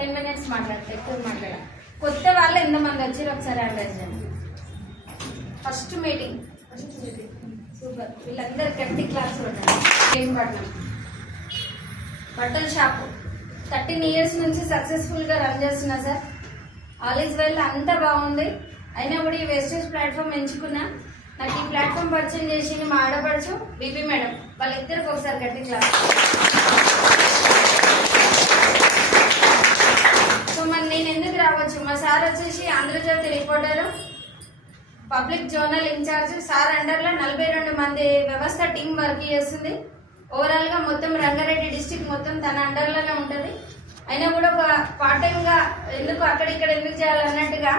10 minutes మాట్లాడతా, ఎక్కువ మాట్లాడ. కొత్త వాళ్ళు ఎంతమంది వచ్చారు ఒకసారి అడ్రస్ చేయండి. First meeting super. వీళ్ళందరూ గట్టి క్లాస్ పట్నం బట్టల షాపు 13 years నుంచి సక్సెస్ఫుల్గా రన్ చేస్తున్నా సార్. ఆల్ ఈజ్ వెల్, అంతా బాగుంది. అయినా కూడా ఈ వేస్టేజ్ ప్లాట్ఫామ్ ఎంచుకున్నా. నాకు ఈ ప్లాట్ఫామ్ పరిచయం చేసింది మా ఆడపడుచు బీబీ మేడం. వాళ్ళిద్దరికి ఒకసారి గట్టి క్లాస్. సో మరి నేను ఎందుకు రావచ్చు? మా సార్ వచ్చేసి Andhra Jyothy reporter, public zonal incharge. Sir అండర్లో 42 మంది వ్యవస్థ టీం వర్క్ చేస్తుంది. ఓవరాల్గా మొత్తం రంగారెడ్డి డిస్టిక్ మొత్తం తన అండర్లోనే ఉంటుంది. అయినా కూడా ఒక పార్ట్ టైంగా ఎందుకు అక్కడిక్కడ ఎందుకు చేయాలన్నట్టుగా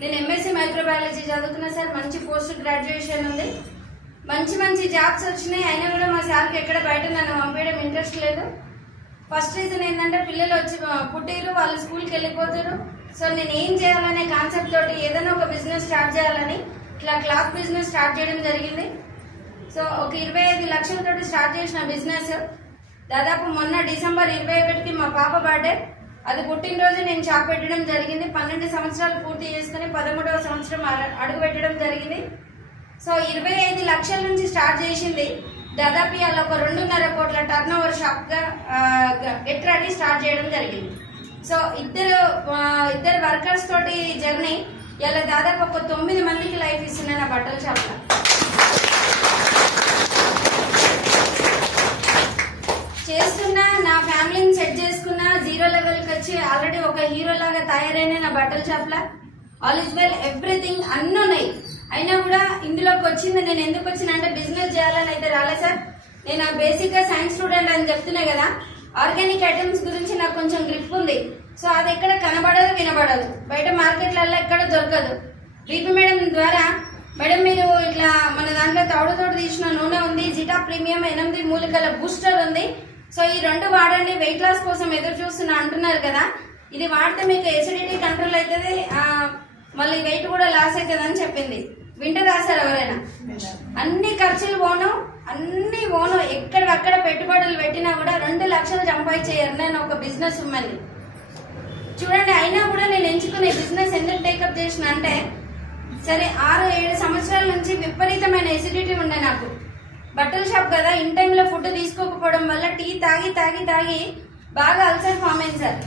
నేను ఎంఎస్సీ మైక్రోబయాలజీ చదువుకున్నా సార్. మంచి పోస్ట్ గ్రాడ్యుయేషన్ ఉంది, మంచి మంచి జాబ్స్ వచ్చినాయి. అయినా కూడా మా సార్కి ఎక్కడ బయట నన్ను పంపించడం ఇంట్రెస్ట్ లేదు. ఫస్ట్ రీజన్ ఏంటంటే పిల్లలు వచ్చి పుట్టిరు, వాళ్ళు స్కూల్కి వెళ్ళిపోతారు. సో నేను ఏం చేయాలనే కాన్సెప్ట్ తోటి ఏదైనా ఒక బిజినెస్ స్టార్ట్ చేయాలని ఇట్లా క్లాత్ బిజినెస్ స్టార్ట్ చేయడం జరిగింది. సో ఒక 25 లక్షలతోటి స్టార్ట్ చేసిన బిజినెస్ దాదాపు మొన్న December 21కి మా పాప బర్త్డే, అది పుట్టినరోజు నేను షాప్ పెట్టడం జరిగింది. 12 సంవత్సరాలు పూర్తి చేసుకుని 13వ సంవత్సరం అడుగు పెట్టడం జరిగింది. సో 25 లక్షల నుంచి స్టార్ట్ చేసింది. దాదాపు అలా ఒక 2.5 కోట్ల టర్న్ ఓవర్ షాప్ గా గెట్ రెడీ స్టార్ట్ చేయడం జరిగింది. సో ఇద్దరు వర్కర్స్ తోటి జర్నీ ఇలా దాదాపు ఒక 9 మందికి లైఫ్ ఇస్తున్నాను నా బట్టల షాప్ లో. చేస్తున్నా, నా ఫ్యామిలీని సెట్ చేసుకున్నా, 0 లెవెల్కి వచ్చి ఆల్రెడీ ఒక హీరో లాగా తయారైన నా బట్టల shop law. All is well, everything అన్నీ ఉన్నాయి. అయినా కూడా ఇందులోకి వచ్చింది నేను ఎందుకు వచ్చిన అంటే బిజినెస్ చేయాలని అయితే రాలే సార్. నేను బేసిక్ గా సైన్స్ స్టూడెంట్ అని చెప్తున్నా కదా, ఆర్గానిక్ ఐటమ్స్ గురించి నాకు కొంచెం గ్రిప్ ఉంది. సో అది ఎక్కడ కనబడదు, వినబడదు, బయట మార్కెట్లలో ఎక్కడ దొరకదు. బీపీ మేడం ద్వారా, మేడం మీరు ఇట్లా మన దాంట్లో తోడు తీసిన నూనె ఉంది, జిటా ప్రీమియం 8 మూలికల బూస్టర్ ఉంది. సో ఈ 2 వాడండి, వెయిట్ లాస్ కోసం ఎదురు చూస్తున్నా అంటున్నారు కదా, ఇది వాడితే మీకు ఎసిడిటీ కంట్రోల్ అవుతుంది, మళ్ళీ వెయిట్ కూడా లాస్ అవుతుంది అని చెప్పింది. వింటారా సార్ ఎవరైనా? అన్ని ఖర్చులు పోను, అన్ని పోను, ఎక్కడక్కడ పెట్టుబడులు పెట్టినా కూడా 2 లక్షలు సంపాదించేయరు నేను ఒక బిజినెస్ ఉమ్మని చూడండి. అయినా కూడా నేను ఎంచుకునే బిజినెస్ ఎందుకు టేకప్ చేసిన అంటే, సరే 6-7 సంవత్సరాల నుంచి విపరీతమైన ఎసిడిటీ ఉండే నాకు. బట్టల షాప్ కదా, ఇన్ టైంలో ఫుడ్ తీసుకోకపోవడం వల్ల టీ తాగి తాగి తాగి బాగా అల్సర్ ఫామ్ అయింది సార్.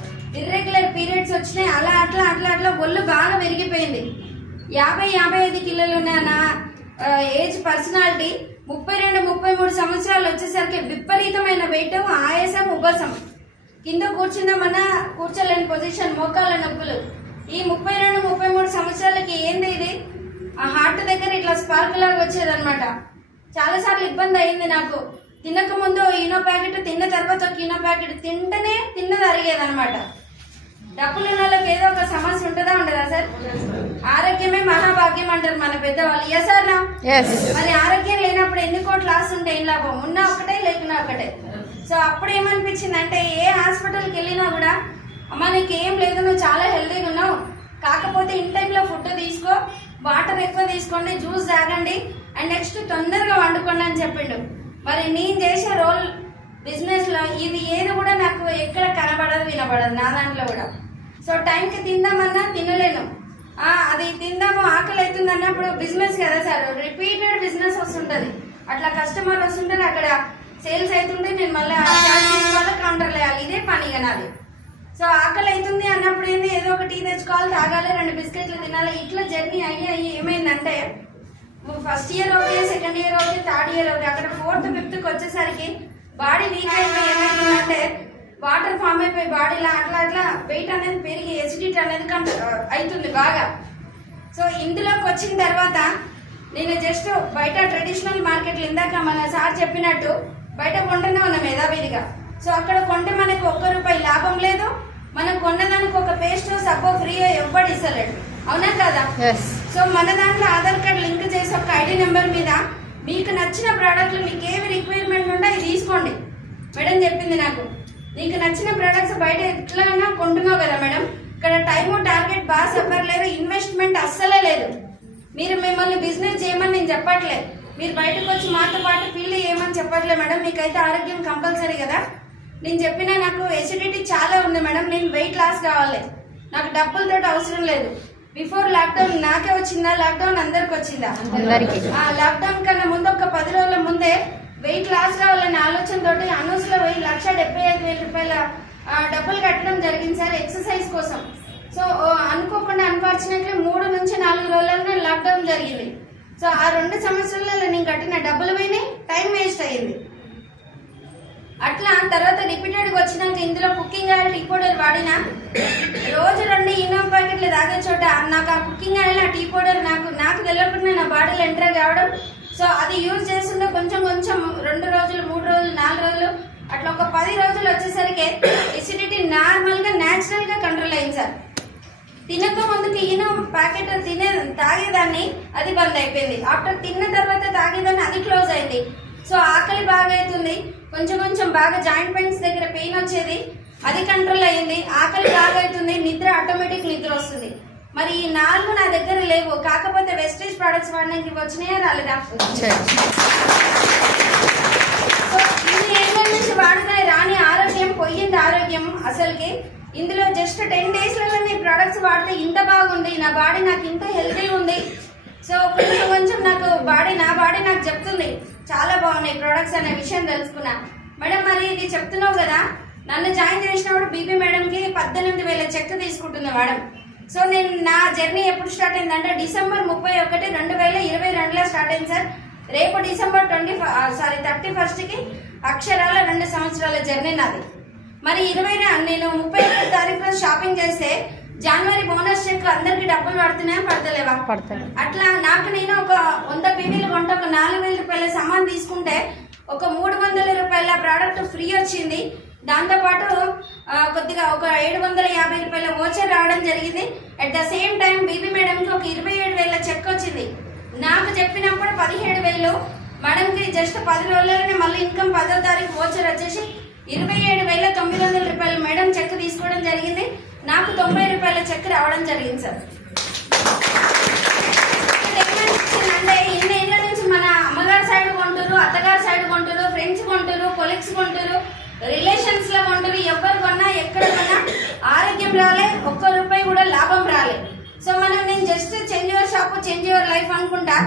ఇర్రెగ్యులర్ పీరియడ్స్ వచ్చినాయి. అలా అట్లా ఒళ్ళు బాగా పెరిగిపోయింది. 50-55 కిలోలు ఉన్న నా ఏజ్ పర్సనాలిటీ 32-33 సంవత్సరాలు వచ్చేసరికి విపరీతమైన వెయిట్, ఆయాసం, ఉబ్బసం, కింద కూర్చుందామన్నా కూర్చోలేని పొజిషన్, మోకాళ్ళ నొప్పులు. ఈ 32-33 సంవత్సరాలకి ఏంది ఇది, ఆ హార్ట్ దగ్గర ఇట్లా స్పార్క్ లాగా వచ్చేదనమాట. చాలా సార్లు ఇబ్బంది అయింది నాకు. తినక ముందు ఈనో ప్యాకెట్, తిన్న తర్వాత ఒక ఈనో ప్యాకెట్ తింటేనే తిన్నది అరిగేదనమాట. డబ్బులు ఉన్న వాళ్ళకి ఏదో ఒక సమస్య ఉంటుందా ఉండదా సార్? ఆరోగ్యమే మహాభాగ్యం అంటారు మన పెద్దవాళ్ళు. ఎస్ సార్ నా? మరి ఆరోగ్యం లేనప్పుడు ఎన్ని కోట్ల లాస్ ఉంటే ఏం లాభం? ఉన్నా ఒకటే, లేకున్నా ఒకటే. సో అప్పుడు ఏమనిపించింది అంటే, ఏ హాస్పిటల్కి వెళ్ళినా కూడా అమ్మ నీకు ఏం లేదు, నువ్వు చాలా హెల్తీగా ఉన్నావు, కాకపోతే ఇన్ టైంలో ఫుడ్ తీసుకో, వాటర్ ఎక్కువ తీసుకోండి, జ్యూస్ తాగండి, అండ్ నెక్స్ట్ తొందరగా వండుకోండి అని చెప్పిండు. మరి నేను చేసే రోల్ బిజినెస్ లో ఇది ఏది కూడా నాకు ఎక్కడ కనబడదు, వినబడదు నా దాంట్లో కూడా. సో టైంకి తిందామన్నా తినలేను, అది తిందాము ఆకలి అవుతుంది అన్నప్పుడు బిజినెస్ కదా సార్, రిపీటెడ్ బిజినెస్ వస్తుంటది. అట్లా కస్టమర్ వస్తుంటారు, అక్కడ సేల్స్ అవుతుంటే నేను మళ్ళీ కౌంటర్ వేయాలి, ఇదే పని నాది. సో ఆకలి అవుతుంది అన్నప్పుడు ఏంది, ఏదో ఒక టీ తెచ్చుకోవాలి, తాగాలి, 2 బిస్కెట్లు తినాలి. ఇట్లా జర్నీ అయ్యి ఏమైందంటే, first year okay, second year okay, third year okay, అక్కడ 4th 5thకి వచ్చేసరికి బాడీ వీక్ అయిపోయి ఏమైందంటే వాటర్ ఫామ్ అయిపోయి బాడీలో అట్లా వెయిట్ అనేది పెరిగి ఎసిడిటీ అనేది అవుతుంది బాగా. సో ఇందులోకి వచ్చిన తర్వాత నేను జస్ట్ బయట ట్రెడిషనల్ మార్కెట్లు ఇందాక మన సార్ చెప్పినట్టు బయట కొంటనే ఉన్నాం యథావిధిగా. సో అక్కడ కొంటే మనకు ₹1 లాభం లేదు, మనం కొన్నదానికి ఒక పేస్ట్ సబ్బో ఫ్రీ ఎవ్వడు ఇస్తలేడు, అవునా కదా? సో మన దాంట్లో ఆధార్ కార్డ్ లింక్ చేసి ఒక ఐడి నెంబర్ మీద మీకు నచ్చిన ప్రోడక్ట్లు, మీకు ఏవి రిక్వైర్మెంట్ ఉంటే అవి తీసుకోండి. మేడం చెప్పింది నాకు, నీకు నచ్చిన ప్రోడక్ట్స్ బయట ఎట్లైనా కొంటున్నావు కదా మేడం, ఇక్కడ టైము టార్గెట్ బాగా చెప్పలేరు, ఇన్వెస్ట్మెంట్ అస్సలే లేదు. మీరు మిమ్మల్ని బిజినెస్ చేయమని నేను చెప్పట్లేదు, మీరు బయటకు వచ్చి మాతో పాటు ఫీల్డ్ చేయమని చెప్పట్లేదు మేడం. మీకైతే ఆరోగ్యం కంపల్సరీ కదా, నేను చెప్పిన నాకు ఎసిడిటీ చాలా ఉంది మేడం, నేను వెయిట్ లాస్ కావాలి, నాకు డబ్బులతో అవసరం లేదు. బిఫోర్ లాక్డౌన్ నాకే వచ్చిందా, లాక్డౌన్ అందరికి వచ్చిందా? లాక్డౌన్ కన్నా ముందు ఒక 10 రోజుల ముందే వెయిట్ లాస్ కావాలనే ఆలోచనతో అనూసులో 1,75,000 రూపాయల డబ్బులు కట్టడం జరిగింది సార్ ఎక్సర్సైజ్ కోసం. సో అనుకోకుండా అన్ఫార్చునేట్లీ 3 నుంచి 4 రోజులనే లాక్డౌన్ జరిగింది. సో ఆ 2 సంవత్సరాలలో నేను కట్టిన డబ్బులు పోయినాయి, టైం వేస్ట్ అయ్యింది. అట్లా తర్వాత రిపీటెడ్గా వచ్చినాక ఇందులో కుకింగ్ ఆయిల్ టీ పౌడర్ వాడినా రోజు 2 ఇనో ప్యాకెట్లు తాగే చోట నాకు ఆ కుకింగ్ ఆయిల్ ఆ టీ పౌడర్ నాకు తెలియకుండా నా బాడీలో ఎంటర్ కావడం. సో అది యూజ్ చేస్తుంటే కొంచెం 2 రోజులు 3 రోజులు 4 రోజులు అట్లా ఒక 10 రోజులు వచ్చేసరికి ఎసిడిటీ నార్మల్ గా న్యాచురల్ గా కంట్రోల్ అయింది సార్. తినక ముందుకి ఈనో ప్యాకెట్ తాగేదాన్ని, అది బంద్ అయిపోయింది. ఆఫ్టర్ తిన్న తర్వాత తాగేదాన్ని, అది క్లోజ్ అయింది. సో ఆకలి బాగా అవుతుంది, కొంచెం బాగా జాయింట్ పెయిన్స్ దగ్గర పెయిన్ వచ్చేది, అది కంట్రోల్ అయ్యింది. ఆకలి బాగా అవుతుంది, నిద్ర ఆటోమేటిక్ నిద్ర వస్తుంది. మరి ఈ 4 నా దగ్గర లేవు, కాకపోతే వెస్టేజ్ ప్రొడక్ట్స్ వాడడానికి వచ్చినాయా రాలేదా? సో ఇది ఏళ్ళ నుంచి వాడుతాయి రాని ఆరోగ్యం పోయింది. ఆరోగ్యం అసలుకి ఇందులో జస్ట్ 10 డేస్లలో ఈ ప్రొడక్ట్స్ వాడితే ఇంత బాగుంది, నా బాడీ నాకు ఇంత హెల్తీ ఉంది. సో కొంచెం నాకు నా బాడీ నాకు చెప్తుంది చాలా బాగున్నాయి ప్రొడక్ట్స్ అనే విషయం తెలుసుకున్నా. మేడం మరి ఇది చెప్తున్నావు కదా, నన్ను జాయిన్ చేసినప్పుడు బీబీ మేడంకి 18,000 చెక్ తీసుకుంటుంది మేడం. సో నేను నా జర్నీ ఎప్పుడు స్టార్ట్ అయిందంటే డిసెంబర్ 31, 2022లో స్టార్ట్ అయింది సార్. రేపు డిసెంబర్ 31కి అక్షరాల 2 సంవత్సరాల జర్నీ నాది. మరి నేను 31 తారీఖున షాపింగ్ చేస్తే జనవరి బోనస్ చెక్ అందరికి డబ్బులు పడుతున్నాయా పడతలేవా? అట్లా నాకు నేను ఒక 100 పీవీలు కొంటే ఒక 4,000 రూపాయల సామాన్ తీసుకుంటే ఒక 300 రూపాయల ప్రోడక్ట్ ఫ్రీ వచ్చింది. దాంతో పాటు కొద్దిగా ఒక 750 రూపాయల వోచర్ రావడం జరిగింది. At the same time BB మేడంకి ఒక 27,000 చెక్ వచ్చింది. నాకు చెప్పినప్పుడు 17,000, మేడంకి జస్ట్ 10 రోజుల్లోనే మళ్ళీ ఇన్కమ్ 10వ తారీఖు వోచర్ వచ్చేసి 27,900 రూపాయలు మేడం చెక్ తీసుకోవడం జరిగింది. నాకు 90 రూపాయల చెక్ రావడం జరిగింది సార్. ఏమనిపించిందంటే ఇన్నేళ్ల నుంచి మన అమ్మగారి సైడ్ కొంటారు, అత్తగారి సైడ్ కొంటారు, ఫ్రెండ్స్ కొంటారు, కొలీగ్స్ కొంటారు, రిలేషన్స్ లో కొంటారు, ఎవరు కొన్నా ఎక్కడ కొన్నా ఆరోగ్యం రాలే, 1 రూపాయి కూడా లాభం రాలే. సో నేను just change your shop change your life అనుకుంటా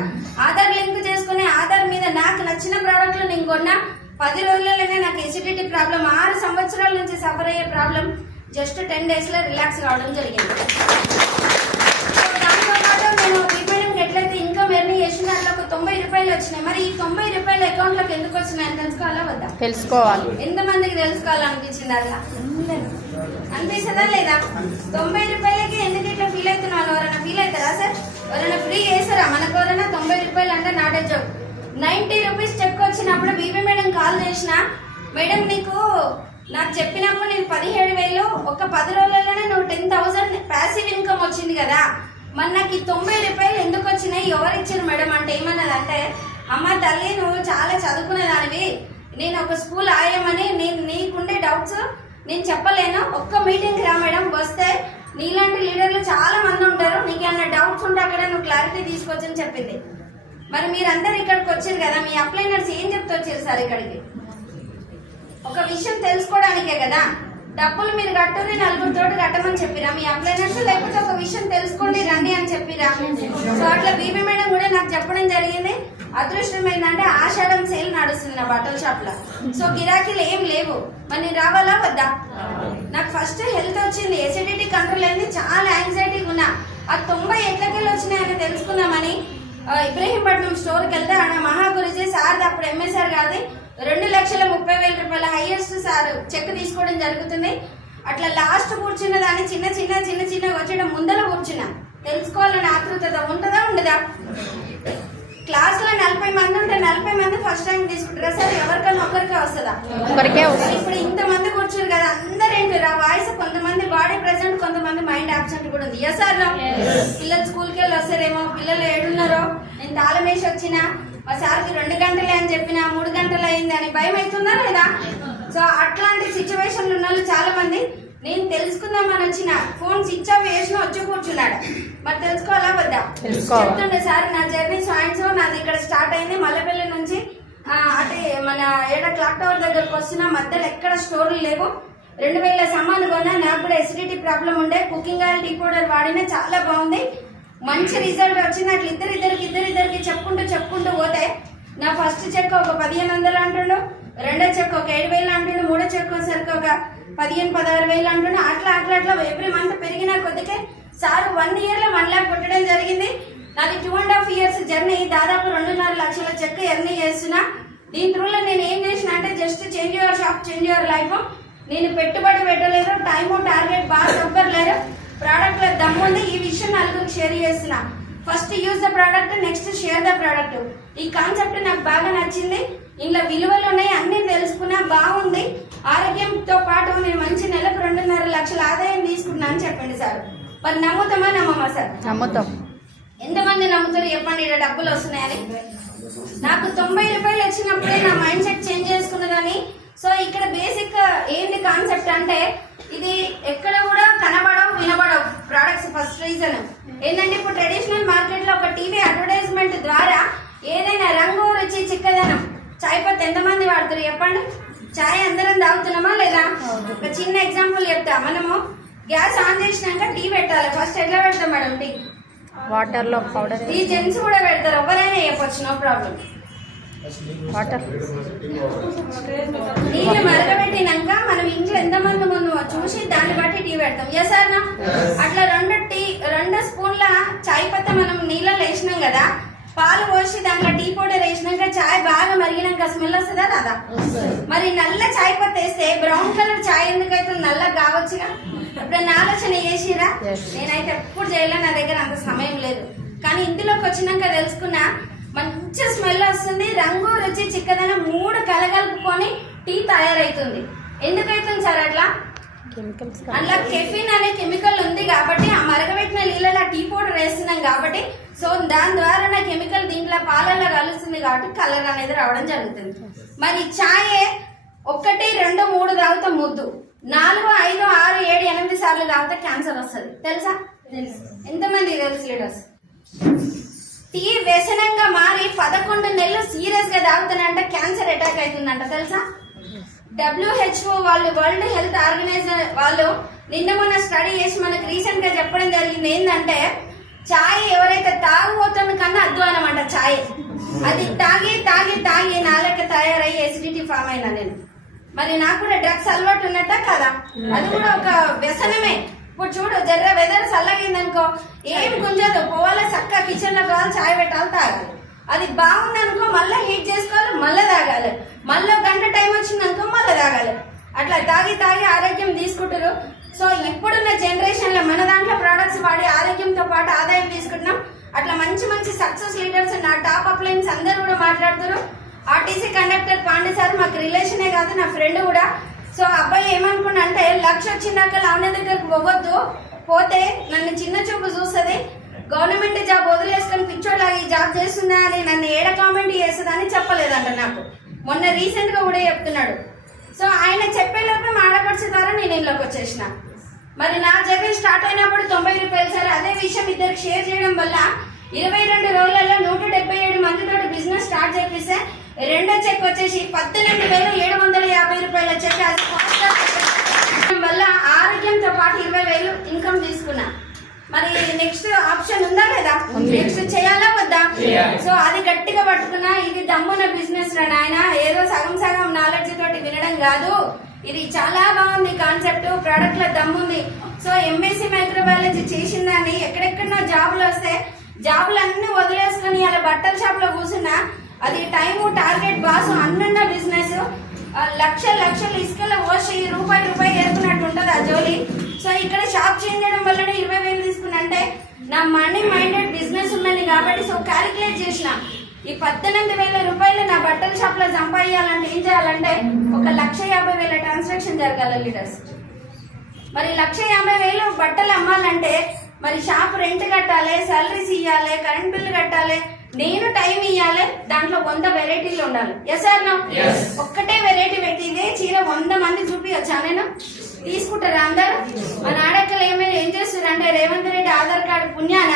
ఆధార్ లింక్ చేసుకుని ఆధార్ మీద నాకు నచ్చిన ప్రోడక్ట్లు నేను కొన్నా 10 రోజులలోనే నాకు ఎసిడిటీ ప్రాబ్లం 6 సంవత్సరాల నుంచి సఫర్ అయ్యే ప్రాబ్లం జస్ట్ 10 days లో రిలాక్స్ కావడం జరిగింది. దాంతో పాటు నేను పేమెంట్ ఎట్లయితే ఇన్కమ్ ఎర్నింగ్ చేసిన దాంట్లో ఒక 90 రూపాయలు వచ్చినాయి. మరి ఈ 90 రూపాయలు అకౌంట్ లోకి ఎందుకు వచ్చినాయని తెలుసుకోవాలా వద్దా? తెలుసుకోవాలి. ఎంతమందికి తెలుసుకోవాలనిపించింది? అట్లా అనిపిస్తుందా లేదా? 90 రూపాయలకి ఎందుకు ఇట్లా ఫీల్ అవుతున్నాను? ఎవరైనా ఫీల్ అవుతారా సార్? ఎవరైనా ఫ్రీ చేస్తారా మనకు? ఎవరైనా 90 రూపాయలు అంటే not a joke. 90 rupees cheque వచ్చినప్పుడు బీబీ మేడం కాల్ చేసిన, మేడం నాకు చెప్పినప్పుడు నేను 17,000 ఒక 10 రోజులలోనే నువ్వు 10,000 ప్యాసివ్ ఇన్కమ్ వచ్చింది కదా, మరి నాకు 90 రూపాయలు ఎందుకు వచ్చినాయి, ఎవరు ఇచ్చారు మేడం అంటే ఏమన్నదంటే, అమ్మ తల్లి నువ్వు చాలా చదువుకునేదానివి, నేను ఒక స్కూల్ ఆయమని నీకుండే డౌట్స్ నేను చెప్పలేను, ఒక్క మీటింగ్కి రా మేడం, వస్తే నీలాంటి లీడర్లు చాలా మంది ఉంటారు, నీకు ఏమన్నా డౌట్స్ ఉంటే అక్కడ నువ్వు క్లారిటీ తీసుకోవచ్చని చెప్పింది. మరి మీరందరు ఇక్కడికి వచ్చారు కదా, మీ అప్లైనర్స్ ఏం చెప్తూ వచ్చారు సార్ ఇక్కడికి? ఒక విషయం తెలుసుకోవడానికే కదా. డబ్బులు మీరు కట్టుని 4 తోటి కట్టమని చెప్పిరా మీ అప్లైనర్స్, లేకపోతే ఒక విషయం తెలుసుకోండి రండి అని చెప్పిరా? సో అట్లా బీబీ మేడం కూడా నాకు చెప్పడం జరిగింది. అదృష్టం ఏంటంటే ఆషాఢం సేల్ నడుస్తుంది నా బట్టల షాప్ లో. సో గిరాకీలు ఏం లేవు, మరి నేను రావాలా వద్దా? నాకు ఫస్ట్ హెల్త్ వచ్చింది, ఎసిడిటీ కంట్రోల్ అయింది, చాలా యాంగ్జైటీగా ఉన్నా. ఆ 90 ఎట్లకెళ్ళి వచ్చినాయని తెలుసుకుందామని ఇబ్రహీంపట్నం స్టోర్కి వెళ్తే ఆడ మహా గురుజీ సార్ అప్పుడు ఎంఎస్ఆర్ కాదు 2,30,000 రూపాయల హైయెస్ట్ సార్ చెక్ తీసుకోవడం జరుగుతుంది. అట్లా లాస్ట్ కూర్చున్న దాన్ని చిన్న వచ్చేయడం ముందర కూర్చున్నా. తెలుసుకోవాలని ఆతృత ఉంటుందా ఉండదా? క్లాస్ లో 40 మంది ఉంటే 40 మంది ఫస్ట్ టైం తీసుకుంటారా సార్? ఎవరికైనా ఒకరికే వస్తుందా? ఇప్పుడు ఇంతమంది కూర్చున్నారు కదా, అందరేంటి రా వాయిస్, కొంతమంది బాడీ ప్రెసెంట్, కొంతమంది మైండ్ అబ్సెంట్ కూడా ఉంది. సార్ పిల్లలు స్కూల్కి వెళ్ళి వస్తారేమో, పిల్లలు ఏడున్నారో, నేను తాళం వేసి వచ్చినా, మా సార్కి 2 గంటలే అని చెప్పినా 3 గంటలు అయింది అని భయం అవుతుందా లేదా? సో అట్లాంటి సిచ్యువేషన్లు ఉన్న వాళ్ళు చాలా మంది. నేను తెలుసుకుందామని వచ్చిన, ఫోన్ స్విచ్ ఆఫ్ వేసిన వచ్చి కూర్చున్నాడు. మరి తెలుసుకోవాలా వద్దా? చెప్తుండే సార్ నా జర్నీ సాయంత్రం నాది ఇక్కడ స్టార్ట్ అయింది, మల్లెపల్లి నుంచి అంటే మన ఏడ క్లాక్ టవర్ దగ్గరకు వస్తున్నా మధ్యలో ఎక్కడ స్టోర్లు లేవు. 2000 సామాన్లు కొన్నా. నాకు కూడా ఎసిడిటీ ప్రాబ్లం ఉండే. కుకింగ్ ఆయిల్, టీ పౌడర్ వాడినా చాలా బాగుంది, మంచి రిజల్ట్ వచ్చింది. అట్లా ఇద్దరికి చెప్పుకుంటూ పోతే నా ఫస్ట్ చెక్ ఒక 1500 అంటుండు, రెండో చెక్ ఒక 7000 అంటుండు, మూడో చెక్ వచ్చేసరికి ఒక 15,000-16,000 అంటుండు. అట్లా ఎవ్రీ మంత్ పెరిగిన కొద్దికే సార్ 1 year లో 1 lakh కొట్టడం జరిగింది. నాది 2.5 years జర్నీ, దాదాపు 2.5 లక్షల చెక్ ఎర్నీ చేస్తున్నా. దీని త్రూలో నేను ఏం చేసిన అంటే just change your shop, change your life. నేను పెట్టుబడి పెట్టలేదు, టైము టార్గెట్ బాగా చెప్పలేరు. ప్రోడక్ట్ లో దమ్ము ఉంది. ఈ విషయం నలుగురికి షేర్ చేస్తున్నా. First use the product, next share the product. ఈ కాన్సెప్ట్ నాకు బాగా నచ్చింది. ఇంట్లో విలువలు ఉన్నాయి, అన్ని తెలుసుకున్నా, బాగుంది. ఆరోగ్యంతో పాటు నేను మంచి నెలకు 2.5 లక్షల ఆదాయం తీసుకున్నా అని చెప్పండి సార్. మరి నమ్ముతామా నమ్మమా సార్? నమ్ముతాం. ఎంతమంది నమ్ముతారు చెప్పండి ఇక్కడ డబ్బులు వస్తున్నాయని? నాకు 90 రూపాయలు వచ్చినప్పుడే నా మైండ్ సెట్ చేంజ్ చేసుకున్నదని. సో ఇక్కడ బేసిక్ ఏంటి కాన్సెప్ట్ అంటే ఇది ఎక్కడ కూడా కనబడవు, వినబడవు ప్రొడక్ట్స్. ఫస్ట్ రీజన్ ఏంటంటే ఇప్పుడు ట్రెడిషనల్ మార్కెట్ లో ఒక టీవీ అడ్వర్టైజ్మెంట్ ద్వారా ఏదైనా రంగు, రుచి, చిక్కదనం చాయ్ పత్తి ఎంతమంది వాడుతారు చెప్పండి? చాయ్ అందరం తాగుతున్నామా లేదా? ఒక చిన్న ఎగ్జాంపుల్ చెప్తా. మనము గ్యాస్ ఆన్ చేసినాక టీ పెట్టాలి. ఫస్ట్ ఎట్లా పెడతాం మేడం? టీ వాటర్ లో పౌడర్. ఈ జెంట్స్ కూడా పెడతారు, ఎవరైనా చెప్పొచ్చు, నో ప్రాబ్లం. వాటర్ నీళ్ళు మరగబెట్టినాక మనం ఇంట్లో ఎంతమంది ముందు చూసి దాన్ని బట్టి టీ పెడతాం. ఎస్ అన్నా? అట్లా 2 స్పూన్ల చాయ్ పత్త మనం నీళ్ళలో వేసినాం కదా, పాలు పోసి దాంట్లో టీ పౌడర్ వేసినాక చాయ్ బాగా మరిగినాక స్మెల్ వస్తుందా రాదా? మరి నల్ల చాయ్ పత్త వేస్తే బ్రౌన్ కలర్ చాయ్ ఎందుకైతే నల్లగా కావచ్చుగా? ఎప్పుడన్నా ఆలోచన చేసిరా? నేనైతే ఎప్పుడు చేయలే, నా దగ్గర అంత సమయం లేదు. కానీ ఇందులోకి వచ్చినాక తెలుసుకున్నా మంచి స్మెల్ వస్తుంది, రంగు, రుచి, చిక్కదనం 3 కలగలుపుకొని టీ తయారైతుంది. ఎందుకైతుంది సార్ అట్లా? అందులో కెఫిన్ అనే కెమికల్ ఉంది కాబట్టి, ఆ మరగబెట్టిన నీళ్ళలో టీ పౌడర్ వేస్తున్నాం కాబట్టి, సో దాని ద్వారా నా కెమికల్ దీంట్లో పాలల్లో కలుస్తుంది కాబట్టి కలర్ అనేది రావడం జరుగుతుంది. మరి ఛాయ్ 1, 2, 3 తాగుతా ముద్దు, 4, 5, 6, 7, 8 సార్లు తాగితే క్యాన్సర్ వస్తుంది. తెలుసా? ఎంతమంది తెలుసు లీడర్స్? టీ వ్యసనంగా మారి 11 నెలలు సీరియస్ గా తాగుతానంటే క్యాన్సర్ అటాక్ అవుతుందంట. తెలుసా? WHO వాళ్ళు, వరల్డ్ హెల్త్ ఆర్గనైజేషన్ వాళ్ళు నిన్న మొన్న స్టడీ చేసి మనకు రీసెంట్ గా చెప్పడం జరిగింది. ఏంటంటే చాయ్ ఎవరైతే తాగుబోతున్న కన్నా అధ్వానం అంట చాయ్. అది తాగి నాలుక తయారయ్యి ఎసిడిటీ ఫామ్ అయినా నేను. మరి నాకు కూడా డ్రగ్స్ అలవాటు ఉన్నట్ట కదా? అది కూడా ఒక వ్యసనమే. ఇప్పుడు చూడు, జర్ర వెదర్ చల్లగిందనుకో ఏం గుంజదు, పోవాలి చక్క కిచెన్ లో కావాలి, చాయ్ పెట్టాలి, తాగాలి. అది బాగుందనుకో మళ్ళీ హీట్ చేసుకోవాలి, మళ్ళీ తాగాలి, మళ్ళీ గంట టైం వచ్చిందనుకో మళ్ళీ తాగాలి. అట్లా తాగి ఆరోగ్యం తీసుకుంటారు. సో ఇప్పుడున్న జనరేషన్ లో మన దాంట్లో ప్రొడక్ట్స్ వాడి ఆరోగ్యంతో పాటు ఆదాయం తీసుకుంటున్నాం. అట్లా మంచి సక్సెస్ లీడర్స్ నా టాప్ అప్లైన్స్ అందరూ కూడా మాట్లాడుతారు. ఆర్టీసీ కండక్టర్ పాండే సార్ మాకు రిలేషనే కాదు, నా ఫ్రెండ్ కూడా. సో అబ్బాయి ఏమనుకున్నా అంటే 1 లక్ష వచ్చినాక లావణ్య దగ్గరకు పోవద్దు, పోతే నన్ను చిన్న చూపు చూస్తుంది, గవర్నమెంట్ జాబ్ వదిలేసుకొని పిచ్చోళ్ళగా ఈ జాబ్ చేస్తున్నా అని నన్ను ఏడ కామెంట్ చేస్తుందని చెప్పలేదంట నాకు. మొన్న రీసెంట్ గా కూడా చెప్తున్నాడు. సో ఆయన చెప్పేలోపే మాడపరిచే ద్వారా నేను ఇంట్లోకి వచ్చేసిన. మరి నా జర్నీ స్టార్ట్ అయినప్పుడు 90 రూపాయలు సార్. అదే విషయం ఇద్దరికి షేర్ చేయడం వల్ల 22 రోజులలో 177 మందితో బిజినెస్ స్టార్ట్ చేపిస్తే రెండో చెక్ వచ్చేసి 18,750 రూపాయల చెక్ వల్ల ఆరోగ్యంతో పాటు 20,000 ఇన్కమ్ తీసుకున్నా. మరి నెక్స్ట్ ఆప్షన్ ఉందా లేదా? నెక్స్ట్ చేయాలా వద్దా? సో అది గట్టిగా పట్టుకున్నా. ఇది దమ్మున బిజినెస్ రా నాయన, ఏదో సగం నాలెడ్జ్ తోటి వినడం కాదు. ఇది చాలా బాగుంది కాన్సెప్ట్, ప్రోడక్ట్ లో దమ్ముంది. సో ఎంఎస్సీ మైక్రోబయాలజీ చేసిందని ఎక్కడెక్కడో జాబులు వస్తే జాబులు అన్ని వదిలేసుకుని అలా బట్టల షాప్ లో కూర్చున్నా. అది టైము టార్గెట్ బాసు అన్నున్న బిజినెస్. లక్షలు ఇసుకలో పోసి రూపాయి ఏరుకున్నట్టు ఉంటది ఆ జోలి. సో ఇక్కడ షాప్ చేంజ్ చేయడం వల్లనే 20,000 తీసుకున్నా. అంటే నా మనీ మైండెడ్ బిజినెస్ ఉన్నది కాబట్టి సో క్యాలిక్యులేట్ చేసిన ఈ 18,000 రూపాయలు నా బట్టల షాప్ లో సంపాదించాలంటే ఏం చేయాలంటే 1,50,000 ట్రాన్సాక్షన్ జరగాలి లీడర్స్. మరి 1,50,000 బట్టలు అమ్మాలంటే మరి షాప్ రెంట్ కట్టాలి, సాలరీస్ ఇవ్వాలి, కరెంట్ బిల్లు కట్టాలి, నేను టైం ఇవ్వాలి, దాంట్లో 100 వెరైటీలు ఉండాలి. Yes or no? ఒక్కటే వెరైటీ పెట్టి ఇదే చీర 100 మంది చూపించచ్చా? నేను తీసుకుంటారా అందరు? మన ఆడక్కలు ఏం చేస్తారు అంటే రేవంత్ రెడ్డి ఆధార్ కార్డు పుణ్యాన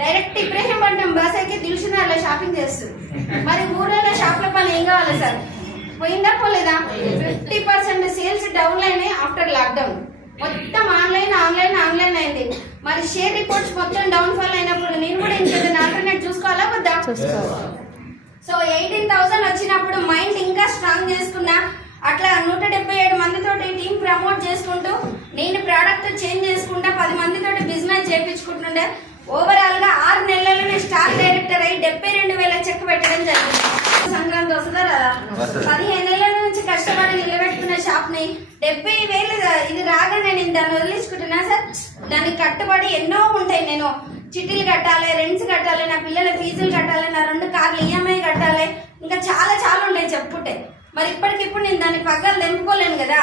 డైరెక్ట్ ఇబ్రహీంపట్నం బస్ ఎక్కి దిల్సుఖ్నగర్లో షాపింగ్ చేస్తారు. మరి ఊర్లలో షాప్ల పని ఏం కావాలి సార్? పోయిందా పోలేదా? 50% సేల్స్ డౌన్ అయినాయి ఆఫ్టర్ లాక్డౌన్. మొత్తం ఆన్లైన్ అయింది. మరి షేర్ రిపోర్ట్స్ మొత్తం డౌన్ ఫాల్ అయినప్పుడు నేను కూడా ఇంకేదైనా ఆల్టర్నేట్ చూసుకోవాలా వద్దా? సో 18,000 వచ్చినప్పుడు మైండ్ ఇంకా స్ట్రాంగ్ చేసుకున్నా, అట్లా 177 మందితోటి టీం ప్రమోట్ చేసుకుంటూ నేను ప్రోడక్ట్ చేంజ్ చేసుకుంటా 10 మందితోటి బిజినెస్ చేయించుకుంటుండే. ఓవరాల్ గా 6 నెలల్లోనే స్టార్ డైరెక్టర్ అయి 72,000 చెక్ పెట్టడం జరిగింది. సంక్రాంతి వస్తుందా రాదా? 15 నెలల నుంచి కష్టపడి నిలబెట్టుకున్న షాప్ ని 70,000 ఇది రాగానే నేను దాన్ని వదిలించుకుంటున్నా సార్. దానికి కట్టుబడి ఎన్నో ఉంటాయి. నేను చిట్టీలు కట్టాలి, రెంట్స్ కట్టాలి, నా పిల్లల ఫీజులు కట్టాలి, నా 2 కార్లు ఈఎంఐ కట్టాలి, ఇంకా చాలా ఉంటాయి చెప్పుకుంటే. మరి ఇప్పటికిప్పుడు నేను దాన్ని పగ్గాలు తెంపుకోలేను కదా.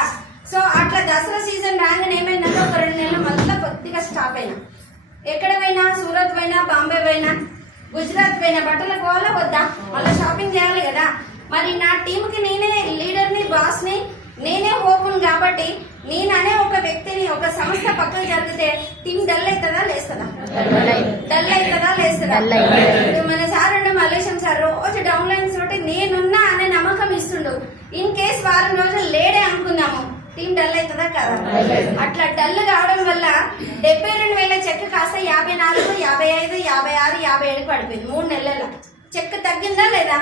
సో అట్లా దసరా సీజన్ రాగానే ఏమైందంటే ఒక 2 నెలలు మళ్ళీ కొద్దిగా స్టాప్ అయినా. ఎక్కడ పోయినా, సూరత్ పోయినా, బాంబే పోయినా, గుజరాత్ పోయినా బట్టలకు పోవాలా వద్దా? మళ్ళీ షాపింగ్ చేయాలి కదా. మరి నా టీమ్ కి నేనే లీడర్ ని, బాస్ ని, నేనే హోపును కాబట్టి నేననే ఒక వ్యక్తిని, ఒక సంస్థ పక్కకు జరిగితే టీం డల్ అవుతుందా లేస్తుందా? డల్ అవుతుందా లేస్తుందా? మన సార్ ఉండే మల్లేశం సార్ రోజు డౌన్ లైన్స్ తోటి నేనున్నా అనే నమ్మకం ఇస్తుండు. ఇన్ కేస్ వారం రోజులు లేడే అనుకుందాము, టీం డల్ అవుతుందా కదా? అట్లా డల్ కావడం వల్ల 72,000 చెక్ కాస్త 54, 55, 56, 57 పడిపోయింది 3 నెలల. చెక్ తగ్గిందా లేదా?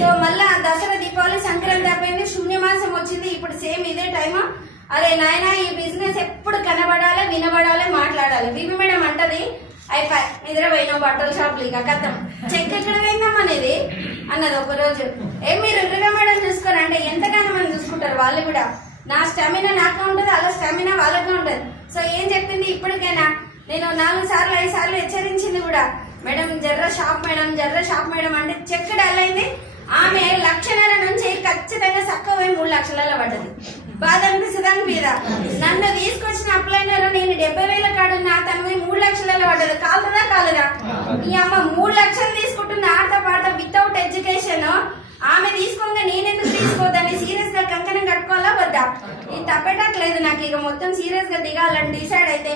సో మళ్ళా దసరా, దీపావళి, సంక్రాంతి అయిపోయింది, శూన్యమాసం వచ్చింది. ఇప్పుడు సేమ్ ఇదే టైమ్. అరే నాయన, ఈ బిజినెస్ ఎప్పుడు కనబడాలి, వినబడాలి, మాట్లాడాలి. బీబీ మేడం అంటది, అయిపోయి నిద్రపోయినా బట్టల షాప్ లీగా కథం, చెక్ ఎక్కడ పోయిందమ్మనేది అన్నది ఒక రోజు. మీరు రుద్ర మేడం చూసుకోరంటే ఎంతగానో మనం చూసుకుంటారు వాళ్ళు కూడా. నా స్టామినా నాకే ఉంటది, అలా స్టామినా వాళ్ళకే ఉంటది. సో ఏం చెప్పింది ఇప్పటికైనా? నేను 4 సార్లు 5 సార్లు హెచ్చరించింది కూడా, మేడం జర్ర షాప్ మేడం అంటే చెక్ డల్ అయింది. ఆమె 1,00,000 నుంచి ఖచ్చితంగా చక్కగా 3 లక్షలలో పడ్డది. బాధ అనిపిస్తుంది అనిపిదా? నన్ను తీసుకొచ్చిన అప్లైనర్ నేను 70,000 కాడున్నా, తను 3 లక్షలలో పడ్డది. కాలదా? ఈ అమ్మ 3 లక్షలు తీసుకుంటున్న ఆడతా పాడతా వితౌట్ ఎడ్యుకేషన్. ఆమె తీసుకోగా నేనెందుకు తీసుకోదని సీరియస్ గా కంకణం కట్టుకోవాలా వద్దా? ఇది తప్పేటట్లేదు నాకు. ఇక మొత్తం సీరియస్ గా దిగాలని డిసైడ్ అయితే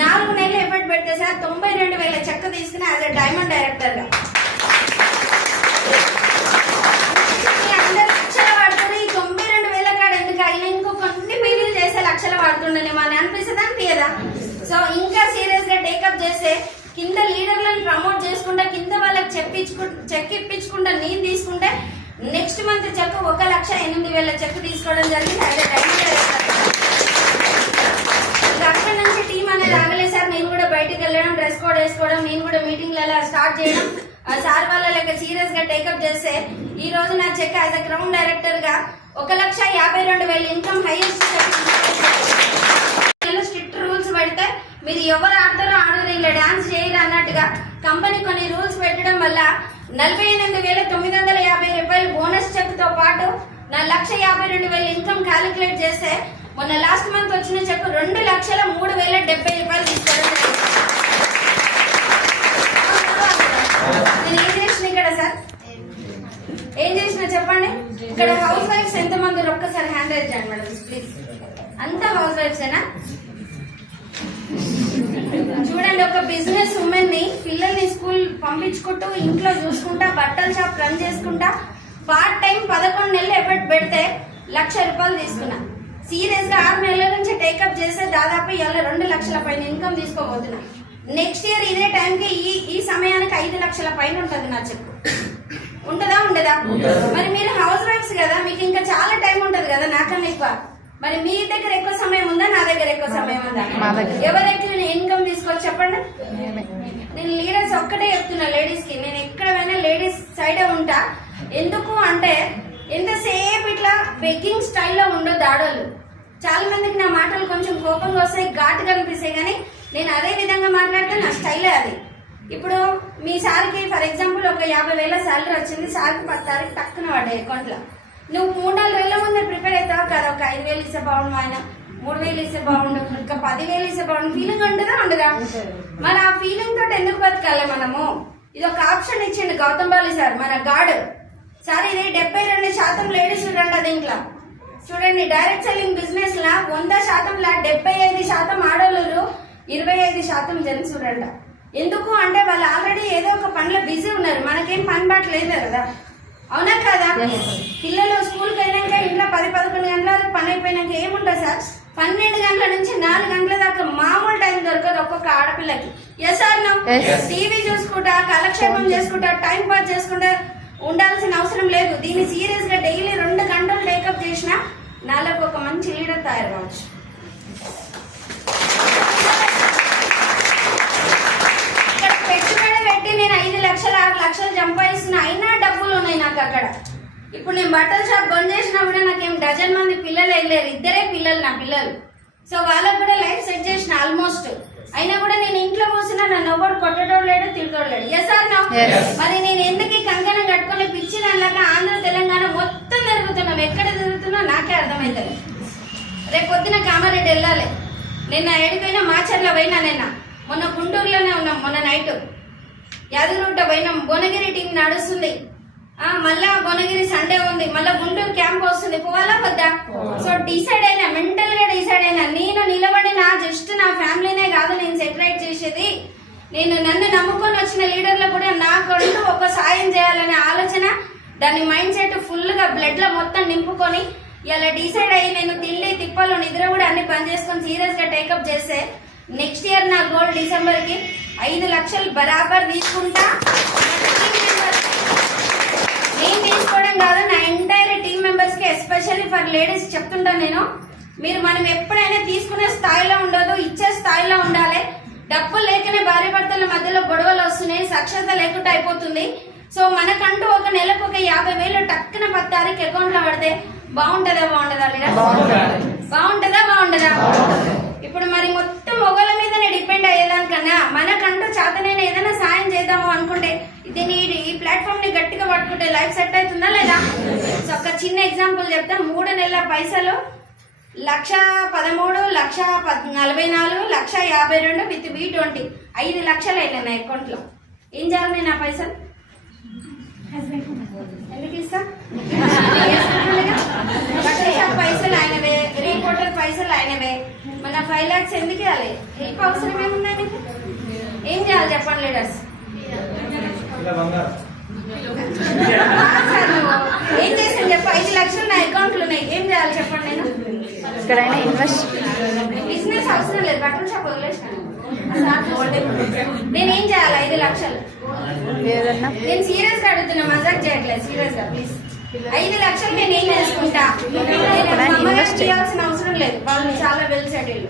4 నెలలు ఎఫర్ట్ పెడితే సార్ 92,000 చెక్ తీసుకుని యాజ్ అ డైమండ్ డైరెక్టర్ గా. అందరు లక్షలు వాడుతుంది, ఈ 92,000 కాడ ఎందుకు అయినా ఇంకో కొన్ని పీవీలు చేసే లక్షలు వాడుతుండేమో అని అనిపిస్తుంది అనిపించదా? సో ఇంకా సీరియస్ గా టేకప్ చేస్తే కింద లీడర్లను ప్రమోట్ చేసుకుంటా, కింద వాళ్ళకి చెక్ ఇప్పించుకుంటా నేను తీసుకుంటే నెక్స్ట్ మంత్ చెక్ 1,08,000 చెక్ తీసుకోవడం జరిగింది. అదే డైమండ్ డైరెక్టర్. అక్కడి నుంచి టీం అనేది ఆగలేదు సార్. నేను కూడా బయటకు వెళ్ళడం, డ్రెస్ కోడ్ వేసుకోవడం, నేను కూడా మీటింగ్లలో స్టార్ట్ చేయడం, సార్ వాళ్ళ లెక్క సీరియస్ గా టేకప్ చేస్తే ఈ రోజు నా cheque as a ground director గా 1,52,000 ఇన్కమ్ హైయెస్ట్. స్ట్రిక్ట్ రూల్స్ పెడితే మీరు ఎవరు ఆడతారో ఆడరు, ఇలా డాన్స్ చేయరు అన్నట్టుగా కంపెనీ కొన్ని రూల్స్ పెట్టడం వల్ల 48,950 రూపాయలు బోనస్ చెక్ తో పాటు నా 1,52,000 ఇన్కమ్ క్యాలిక్యులేట్ చేస్తే మొన్న లాస్ట్ మంత్ వచ్చిన చెక్ 2,03,070 రూపాయలు తీసుకోవడం జరిగింది. నేను ఏం చేసిన ఇక్కడ సార్? ఏం చేసిన చెప్పండి? ఇక్కడ హౌస్ వైఫ్స్ ఎంత మంది ఒక్కసారి హ్యాండ్ రైజ్ చేయండి మేడం ప్లీజ్. అంతా హౌస్ వైఫ్స్ ఏనా? చూడండి, ఒక బిజినెస్ ఉమెన్ ని పిల్లల్ని స్కూల్ పంపించుకుంటూ, ఇంట్లో చూసుకుంటా, బట్టల షాప్ రన్ చేసుకుంటా, పార్ట్ టైం 11 నెలలు ఎఫర్ట్ పెడితే 1,00,000 రూపాయలు తీసుకున్నా. సీరియస్ గా 6 నెలల నుంచి టేకప్ చేస్తే దాదాపు ఇవాళ 2 లక్షల పైన ఇన్కమ్ తీసుకోబోతున్నా. నెక్స్ట్ ఇయర్ ఇదే టైంకి ఈ సమయానికి 5 లక్షల పైన ఉంటుంది నా చెప్పు. ఉంటదా ఉండదా? మరి మీరు హౌస్ వైఫ్స్ కదా, మీకు ఇంకా చాలా టైం ఉంటది కదా నాకన్నా ఎక్కువ. మరి మీ దగ్గర ఎక్కువ సమయం ఉందా, నా దగ్గర ఎక్కువ సమయం ఉందా? ఎవరైతే ఇన్కమ్ తీసుకోవచ్చు చెప్పండి. నేను లీడర్స్ ఒక్కటే చెప్తున్నా లేడీస్ కి, నేను ఎక్కడ పోయినా లేడీస్ సైడే ఉంటా. ఎందుకు అంటే ఎంతసేపు ఇట్లా బెగ్గింగ్ స్టైల్లో ఉండొద్దు ఆడోళ్ళు. చాలా మందికి నా మాటలు కొంచెం కోపంగా వస్తాయి, ఘాటుగా అనిపిస్తాయి, కానీ నేను అదే విధంగా మాట్లాడితే నా స్టైలే అది. ఇప్పుడు మీ సార్కి ఫర్ ఎగ్జాంపుల్ ఒక 50,000 శాలరీ వచ్చింది, సార్కి 10 తారీఖు టక్కున పడ్డాయి అకౌంట్ లో. నువ్వు 3-4 నెలల ముందే ప్రిపేర్ అవుతావు కదా, ఒక 5,000 ఇస్తే బాగుండు, ఆయన 3,000 ఇస్తే బాగుండు, ఇంకా 10,000 ఇస్తే బాగుండు, ఫీలింగ్ ఉంటుందా ఉండదా? మరి ఆ ఫీలింగ్ తోటి ఎందుకు బతకాలి మనము? ఇది ఒక ఆప్షన్ ఇచ్చిండు గౌతమ్ బాలి సార్, మన గాడ్ సార్. ఇది 72% లేడీస్ చూడండి దీంట్లో. చూడండి, డైరెక్ట్ సెల్లింగ్ బిజినెస్ లా 100% 75% ఆడోళ్ళు, 25% జెంట్స్ చూడండి. ఎందుకు అంటే వాళ్ళు ఆల్రెడీ ఏదో ఒక పనిలో బిజీ ఉన్నారు, మనకేం పని బాట లేదు కదా, అవునా కదా? పిల్లలు స్కూల్కి అయినాక ఇంట్లో 10-11 గంటల వరకు పని అయిపోయినాక ఏముంటుంది సార్? 12 గంటల నుంచి 4 గంటల దాకా మామూలు టైం దొరకదు ఒక్కొక్క ఆడపిల్లకి. Yes or no? టీవీ చూసుకుంటా, కాలక్షేపం చేసుకుంటా, టైం పాస్ చేసుకుంటా ఉండాల్సిన అవసరం లేదు. దీన్ని సీరియస్ గా డైలీ 2 గంటలు టేకప్ చేసినా నాలకు ఒక మంచి లీడర్ తయారు కావచ్చు. ఇక్కడ పెట్టుబడి పెట్టి నేను 5 లక్షలు 6 లక్షలు సంపాదిస్తున్నా, అయినా డబ్బులు ఉన్నాయి నాకు అక్కడ. ఇప్పుడు నేను బట్టల షాప్ బంద్ చేసినా కూడా నాకేం డజన్ మంది పిల్లలు వెళ్ళారు, 2 పిల్లలు నా పిల్లలు. సో వాళ్ళకు కూడా లైఫ్ సెట్ చేసిన ఆల్మోస్ట్. అయినా కూడా నేను ఇంట్లో కూర్చున్నా, నన్ను ఎవరు కొట్టడం లేడు, తిట్టడం లేడు. Yes or no? మరి నేను ఎందుకు ఈ కంకణం కట్టుకుని పిచ్చి దానిలాగా ఆంధ్ర తెలంగాణ మొత్తం తిరుగుతున్నాం, ఎక్కడ తిరుగుతున్నా నాకే అర్థమవుతుంది. రేపు పొద్దున కామారెడ్డి వెళ్ళాలి, నిన్న ఎడిపోయినా మాచర్ల పోయినా, నిన్న మొన్న గుంటూరులోనే ఉన్నాం, మొన్న నైట్ యాదగిరిగుట్ట పోయినాం. భువనగిరి టీం నడుస్తుంది, మళ్ళా భువనగిరి సండే ఉంది, మళ్ళా గుంటూరు క్యాంప్ వస్తుంది, పోవాలా వద్దా? సో డిసైడ్ అయినా, మెంటల్ గా డిసైడ్ అయినా, నేను నిలబడిన జస్ట్ నా ఫ్యామిలీనే కాదు నేను సెటరేట్ చేసేది, నేను నన్ను నమ్ముకొని వచ్చిన లీడర్లు కూడా నాకంటూ ఒక సాయం చేయాలనే ఆలోచన, దాని మైండ్ సెట్ ఫుల్ గా బ్లడ్ లో మొత్తం నింపుకొని ఇలా డిసైడ్ అయ్యి నేను తిండి తిప్పలు నిద్ర కూడా అన్ని పని చేసుకొని సీరియస్ గా టేకప్ చేస్తే నెక్స్ట్ ఇయర్ నా గోల్ డిసెంబర్ కి 5 లక్షలు బరాబర్ తీసుకుంటా. నేను తీసుకోవడం కాదు, నా ఎంటైర్ టీమ్ మెంబర్స్ కి ఎస్పెషల్లీ ఫర్ లేడీస్ చెప్తుంటాను నేను, మీరు మనం ఎప్పుడైనా తీసుకునే స్థాయిలో ఉండదు, ఇచ్చే స్థాయిలో ఉండాలి. డబ్బులు లేకనే భార్య భర్తల మధ్యలో గొడవలు వస్తున్నాయి, సక్షత లేకుండా అయిపోతుంది. సో మనకంటూ ఒక నెలకు ఒక 50,000 టక్కున 10 తారీఖు అకౌంట్ లో పడితే బాగుంటదా బాగుంటదా? ఇప్పుడు మరి మొత్తం మొగల మీదనే డిపెండ్ అయ్యేదానికన్నా మనకంటూ చేతనైన ఏదైనా సాయం చేద్దాము అనుకుంటే దీన్ని ఈ ప్లాట్ఫామ్ ని గట్టిగా పట్టుకుంటే లైఫ్ సెట్ అవుతుందా లేదా? సో ఒక చిన్న ఎగ్జాంపుల్ చెప్తా. 3 నెలల పైసలు 1,13,00,000, 1,44,00,000, 1,52,000 విత్ V20 5 లక్షలు అయినాయి నా అకౌంట్ లో. ఏం చేయాలి నేను ఆ పైసలు? ఎందుకు ఇస్తా? బట్టల షాప్ పైసలు ఆయనవే, రిపోర్టర్ పైసలు ఆయనవే, మన 5 lakhs ఎందుకు ఇవ్వాలి? హెల్ప్ అవసరం ఏమున్నాయి నీకు? ఏం చేయాలి చెప్పండి లీడర్స్? ఏం చేసాను చెప్ప? 5 లక్షలు నా అకౌంట్ లో ఉన్నాయి, ఏం చేయాలి చెప్పండి? నేను బిజినెస్ అవసరం లేదు, బట్టల షాప్ వదిలేసాను. నేనేం చేయాలి? 5 లక్షలు నేను సీరియస్ గా అడుగుతున్నా, మజాక్ చేయట్లేదు, సీరియస్ గా ప్లీజ్. 5 లక్షలు నేను ఏం చేసుకుంటా? చేయాల్సిన అవసరం లేదు, వాళ్ళు చాలా వెల్ సెటిల్డ్.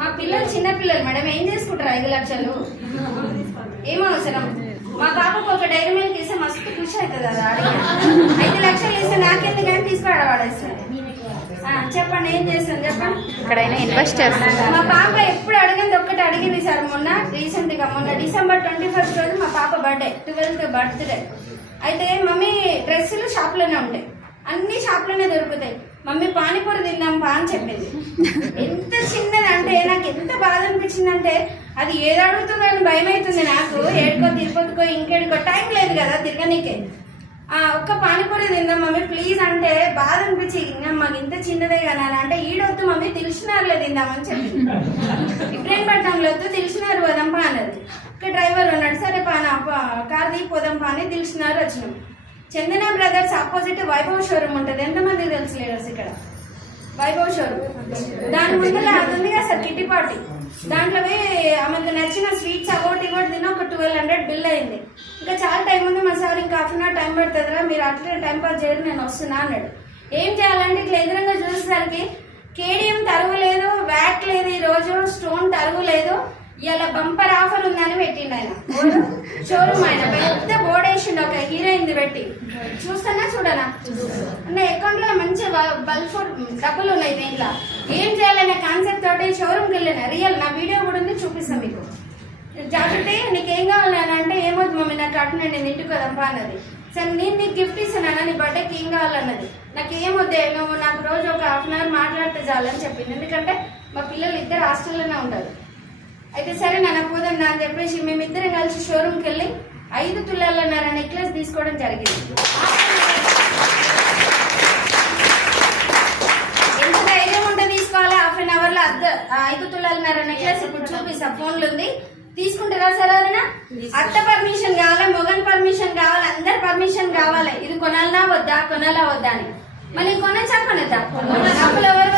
మా పిల్లలు చిన్న పిల్లలు మేడం, ఏం చేసుకుంటారు 5 లక్షలు? ఏం అవసరం? మా పాపకు ఒక డైరీ మిల్క్ ఇస్తే మస్తు ఖుషి అవుతుంది, అది అడిగి 5 లక్షలు ఇస్తే నాకెందుకని తీసుకురాడ వాడేస్తాను. చెప్పండి ఏం చేస్తాను చెప్పండి? మా పాప ఎప్పుడు అడిగింది ఒక్కటి అడిగింది సార్, మొన్న రీసెంట్ గా మొన్న December 21st రోజు మా పాప బర్త్డే, 12th బర్త్డే. అయితే మమ్మీ డ్రెస్సులు షాప్ లోనే ఉంటాయి, అన్ని షాప్ లోనే దొరుకుతాయి, మమ్మీ పానీపూరి తిందాం పా అని చెప్పింది. ఎంత చిన్నదంటే నాకు ఎంత బాధ అనిపించింది అంటే, అది ఏది అడుగుతుందో అని భయం అవుతుంది నాకు. ఏడుకో తిరుపతికో ఇంకేడుకో టైం లేదు కదా తిరగనీకే. ఒక్క పానీపూరి తిందాం మమ్మీ ప్లీజ్ అంటే బాధ అనిపించి, మాకు ఇంత చిన్నదే కదా అంటే, ఈడొద్దు మమ్మీ తెలిసినారులే తిందామని చెప్పింది. ఇబ్రహీంపట్నంలో వద్దు తెలిసినారు పోదాంపా అన్నది. ఇక్కడ డ్రైవర్ ఉన్నాడు, సరే కార్ దిగి పోదాంపా అని తెలిసినారు వచ్చినాం. చందన బ్రదర్స్ ఆపోజిట్ వైభవ్ షోరూమ్ ఉంటుంది, ఎంతమంది తెలుసు లీడర్స్ ఇక్కడ? వైభవ్ షోరూమ్ దాని ముందు అది ఉంది కదా సార్, కిట్టి పార్టీ. దాంట్లో ఆమెకు నచ్చిన స్వీట్స్ అవోటి కూడా తిని ఒక 1,200 బిల్ అయింది. ఇంకా చాలా టైం ఉంది మా సార్, ఇంకా ½ అన్ అవర్ టైం పడుతుందిరా, మీరు అట్లే టైం పాస్ చేయడం నేను వస్తున్నా అన్నాడు. ఏం చేయాలంటే ఇట్లా ఎదురుగా చూసేసరికి కేడిఎం తరుగు లేదు, వ్యాట్ లేదు, ఈ రోజు స్టోన్ తరుగు లేదు, ఇలా బంపర్ ఆఫర్ ఉందని పెట్టిండు ఆయన షోరూమ్. ఆయన పెద్ద బోర్డు వేసిండు, ఒక హీరోయిన్ పెట్టి. చూస్తానా చూడనా నా అకౌంట్ లో మంచి బల్ఫ్ డబ్బులు ఉన్నాయి దీంట్లో. ఏం చేయాలనే కాన్సెప్ట్ తోటి షోరూమ్కి వెళ్ళిన రియల్, నా వీడియో కూడా ఉంది చూపిస్తాను మీకు. జాగ్రత్త నీకేం కావాలని అంటే, ఏమవుతుంది మమ్మీ నాకు అట్లా నేను ఇంటికి కదంపా అన్నది. సరే నేను నీకు గిఫ్ట్ ఇస్తానా, నీ బర్త్డేకి ఏం కావాలన్నది. నాకు ఏమొద్దే, నువ్వు నాకు రోజు ఒక ½ అన్ అవర్ మాట్లాడితే చాలని చెప్పింది. ఎందుకంటే మా పిల్లలు 2 హాస్టల్లోనే ఉంటారు. అయితే సరే నాన్న పోదాం అని చెప్పేసి మేమిద్దరం కలిసి షోరూమ్కి వెళ్ళి 5 తులాలన్నర నెక్లెస్ తీసుకోవడం జరిగింది. ఎంత ధైర్యం ఉంటే తీసుకోవాలి? ½ అన్ అవర్ లో 5 తులాలన్నర నెక్లెస్ ఇప్పుడు చూపిస్తా, ఫోన్లు ఉంది. తీసుకుంటారా సార్ ఎవరైనా? అత్త పర్మిషన్ కావాలి, మొగన్ పర్మిషన్ కావాలి, అందరి పర్మిషన్ కావాలి. ఇది కొనాలనా వద్దా, కొనాలా వద్దా అని. మరి కొనచ్చా కొనద్దా? అప్పులు ఎవరు?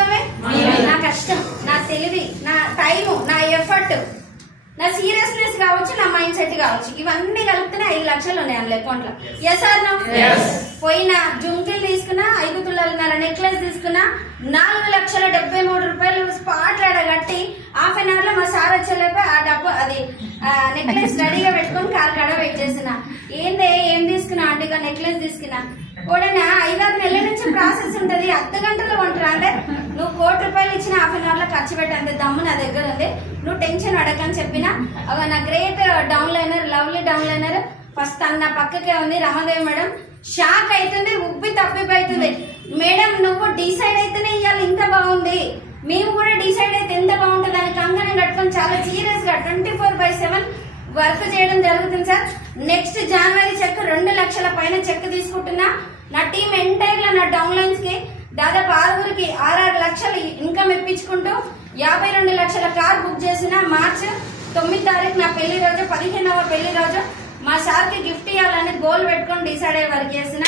నా కష్టం, నా తెలివి, నా టైము, నా ఎఫర్ట్, నా సీరియస్నెస్ కావచ్చు, నా మైండ్ సెట్ కావచ్చు, ఇవన్నీ కలిపితేనే 5 లక్షలు ఉన్నాయి అందులో అకౌంట్ లో. Yes or no? పోయిన జుంకిలు తీసుకున్నా, 5 తులాలన్నర నెక్లెస్ తీసుకున్నా, 4,73,000 రూపాయలు స్పాట్ లాడ కట్టి హాఫ్ అన్ అవర్ లో మా సార్ వచ్చేలోపే ఆ డబ్బు అది నెక్లెస్ రెడీగా పెట్టుకొని కార్ కాడ వెయిట్ చేసిన. ఏందే ఏం తీసుకున్నా అంటే నెక్లెస్ తీసుకున్నా. కూడా 5-6 నెలల నుంచి ప్రాసెస్ ఉంటది, 10 గంటల్లో కొంటారా అంటే నువ్వు 1 కోటి రూపాయలు ఇచ్చిన హాఫ్ అన్ అవర్ లో ఖర్చు పెట్టండి, దమ్ము నా దగ్గర ఉంది, నువ్వు టెన్షన్ అడగని చెప్పిన. నా great down liner, lovely down liner first అన్న పక్కకే ఉంది రమాదేవి మేడం. షాక్ అవుతుంది, ఉబ్బి తప్పిపోతుంది. మేడం నువ్వు డిసైడ్ అయితేనే ఇవాళ ఇంత బాగుంది, మేము కూడా డిసైడ్ అయితే ఎంత బాగుంటుంది అని కంగనం కట్టుకొని చాలా సీరియస్ గా 24/7 వర్క్ చేయడం జరుగుతుంది సార్. నెక్స్ట్ జనవరి చెక్ 2 లక్షల పైన చెక్ తీసుకుంటున్నా. నా టీం ఎంటైర్ లో నా డౌన్ లైన్స్ కి దాదాపు 6 లక్షలు ఇన్కమ్ ఇప్పించుకుంటూ 52 లక్షల కార్ బుక్ చేసిన. మార్చి 9 తారీఖు నా పెళ్లి రోజు, 15వ పెళ్లి రోజు మా సార్ కి గిఫ్ట్ ఇవ్వాలని గోల్ పెట్టుకొని డిసైడ్ అయ్యే వరకు చేసిన.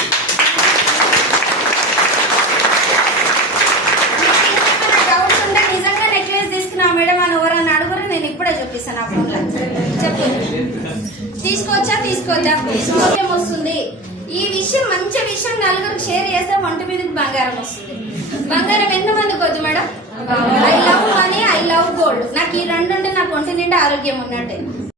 డౌట్స్ ఉంటే నిజంగా నెక్లెస్ తీసుకున్నా మేడం అని ఎవరన్నా అడుగురు, నేను ఇప్పుడే చూపిస్తాను ఆ ఫోన్ లో. చెప్పు, తీసుకోవచ్చా తీసుకోవచ్చా? తీసుకోవడం వస్తుంది. ఈ విషయం మంచి విషయం నలుగురికి షేర్ చేస్తే ఒంటి మీదకి బంగారం వస్తుంది. బంగారం ఎంతమందికి వద్దు madam? I love money, I love gold. నాకు ఈ 2 ఉంటే నాకు ఒంటి నిండా ఆరోగ్యం ఉన్నట్టే.